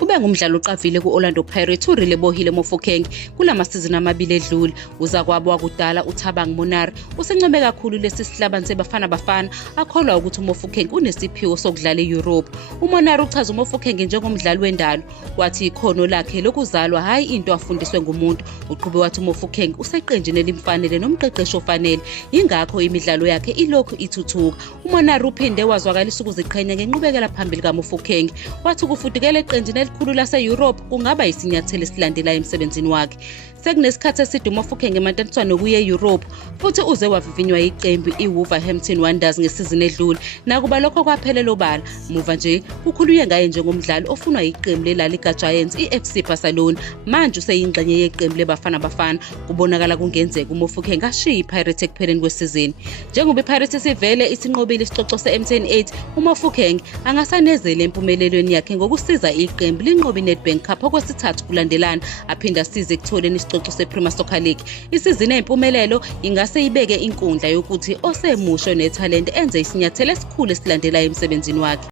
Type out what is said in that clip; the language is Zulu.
Ube ngumdlali oqavile ku-Orlando Pirates uRelebohile Mofokeng kulamasizini amabili edlule. Uzakwabo wakudala uThabang Monare usencome kakhulu lesi sihlabani seBafana Bafana akholwa ukuthi uMofokeng unesiphiwo sokudlala eEurope. uMonare uchaza uMofokeng njengomdlali wendalo, wathi ikhono lakhe lokuzalwa hayi into afundiswe ngumuntu. Uqhube wathi uMofokeng useqenjini elimfanele nomqeqeshi ofanele, ingakho imidlalo yakhe ilokhu ithuthuka. uMonare uphinde wazwakalisa ukuziqhenya ngenqubekela phambili kaMofokeng, wathi ukufudukela eqenjini elikhulu lase-Europe kungaba isinyathelo esilandelayo emsebenzini wakhe. Sekunesikhathi eside uMofokeng emantathiswana nokuya e-Europe, futhi uze wavivinywa iqembu iWolverhampton Wanderers ngesizini edlule. Nakuba lokho kwaphelela obala, muva nje kukhulunywe ngaye njengomdlali ofunwa iqembu leLa Liga Giants iFC Barcelona. Manje useyingxenye yeqembu leBafana Bafana. Kubonakala kungenzeka uMofokeng ashiye iPirates ekupheleni kwesizini. Njengoba iPirates isivele isinqobile isicoco se-MTN 8, uMofokeng angasanezela empumelelweni yakhe ngokusiza iqembu linqobe iNedbank Cup okwesithathu kulandelana, aphinde asize ekutholeni isicoco sePremier Soccer League. Isizini eyimpumelelo ingase ibeke inkundla yokuthi osemusha nethalente enze isinyathelo esikhulu esilandelayo emsebenzini wakhe.